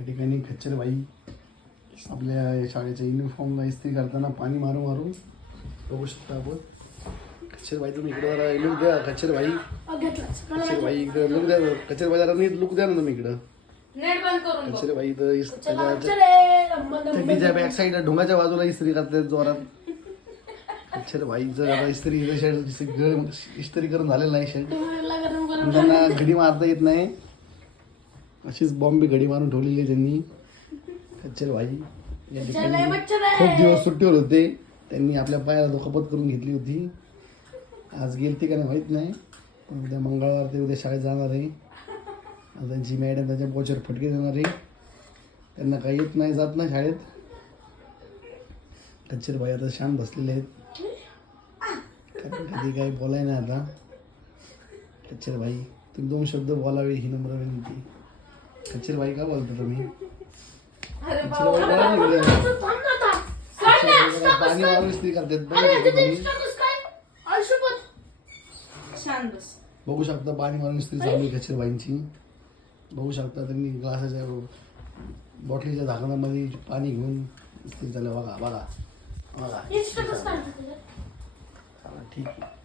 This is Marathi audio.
या ठिकाणी खच्चर बाई आपल्या शाळेच्या युनिफॉर्मला इस्त्री करताना पाणी मारू मारू बघू शकता आपण. खच्चर बाई तुम्ही इकडं जरा लुक द्या. खच्चर बाई इकडं लुक द्या. खच्चर बाई जरा नीट लुक द्या ना तुम्ही इकडं. खच्चर बाई इथं त्याच्या बॅक साईडला ढोंगाच्या बाजूला इस्त्री करतात जोरात. खच्चर बाईचं आता इस्त्री शर्ट इस्त्री करून झालेलं नाही शर्ट. त्यांना घडी मारता येत नाही, अशीच बॉम्बे घडी मारून ठेवलेली आहे त्यांनी. खच्चर भाई या ठिकाणी खूप दिवस सुट्टीवर होते, त्यांनी आपल्या पायाला दुखापत करून घेतली होती. आज गेलती का नाही माहीत नाही, पण उद्या मंगळवार ते उद्या शाळेत जाणार आहे. आज त्यांची मॅडम त्यांच्या पोचावर फटके देणार आहे. त्यांना काही येत नाही, जात नाही शाळेत. खच्चर भाई आता शांत बसलेले आहेत, कारण कधी काही बोलाय नाही आता. खच्चर भाई तुम्ही 2 शब्द बोलावे ही नम्र विनंती. खच्चर भाई का बोलता तुम्ही? पाणी मारून इस्त्री करतात. बघू शकता पाणी मारून इस्त्री चालू आहे खच्चर बाईंची. बघू शकता त्यांनी ग्लासाच्या बॉटलीच्या झाकणामध्ये पाणी घेऊन इस्त्री चालू. बघा बघा बघा. ठीक आहे.